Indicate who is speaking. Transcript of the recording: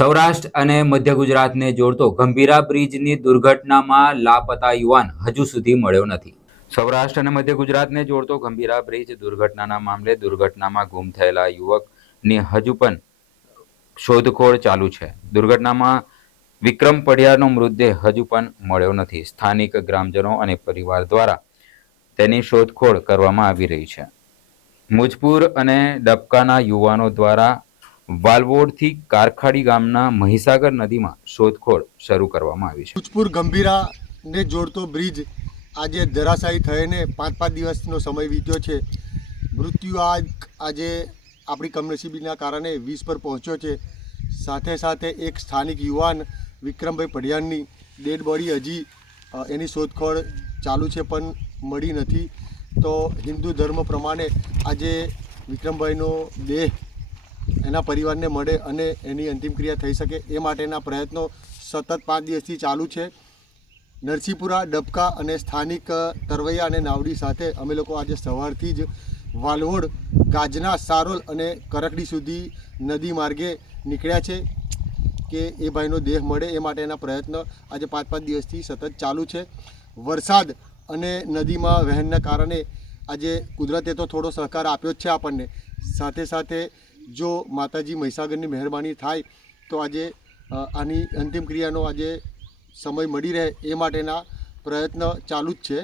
Speaker 1: સૌરાષ્ટ્ર અને મધ્ય ગુજરાતને જોડતો ગંભીરા બ્રિજની દુર્ઘટનામાં લાપતા યુવાન હજુ સુધી મળ્યો નથી. સૌરાષ્ટ્ર અને મધ્ય ગુજરાતને જોડતો ગંભીરા બ્રિજ દુર્ઘટનાના મામલે દુર્ઘટનામાં ગુમ થયેલા યુવકની હજુ પણ શોધખોળ ચાલુ છે. દુર્ઘટનામાં વિક્રમ પડિયાનો મૃતદેહ હજુ પણ મળ્યો નથી. સ્થાનિક ગ્રામજનો અને પરિવાર દ્વારા તેની શોધખોળ કરવામાં આવી રહી છે. મુજપુર અને ડબકાના યુવાનો દ્વારા વાલવોડથી કારખાડી ગામના મહીસાગર નદીમાં શોધખોળ શરૂ કરવામાં આવી છે.
Speaker 2: ભૂજપુર ગંભીરાને જોડતો બ્રિજ આજે ધરાશાયી થઈને પાંચ પાંચ દિવસનો સમય વીત્યો છે. મૃત્યુ આજ આજે આપણી કમનસીબીના કારણે વીસ પર પહોંચ્યો છે. સાથે સાથે એક સ્થાનિક યુવાન વિક્રમભાઈ પઢિયાનની ડેડ બોડી હજી એની શોધખોળ ચાલુ છે પણ મળી નથી. તો હિન્દુ ધર્મ પ્રમાણે આજે વિક્રમભાઈનો દેહ એના પરિવારને મળે અને એની અંતિમ ક્રિયા થઈ શકે એ માટેના પ્રયત્નો સતત પાંચ દિવસથી ચાલુ છે. નરસિંહપુરા ડબકા અને સ્થાનિક તરવૈયા અને નાવડી સાથે અમે લોકો આજે સવારથી જ વાલવોડ ગાજના, સારોલ અને કરકડી સુધી નદી માર્ગે નીકળ્યા છે કે એ ભાઈનો દેહ મળે એ માટેના પ્રયત્ન આજે પાંચ પાંચ દિવસથી સતત ચાલુ છે. વરસાદ અને નદીમાં વહેણના કારણે આજે કુદરતે તો થોડો સહકાર આપ્યો જ છે આપણને. સાથે સાથે જો માતાજી મહીસાગરની મહેરબાની થાય, તો આજે આની અંતિમ ક્રિયાનો આજે સમય મળી રહે એ માટેના પ્રયત્ન ચાલુ જ છે.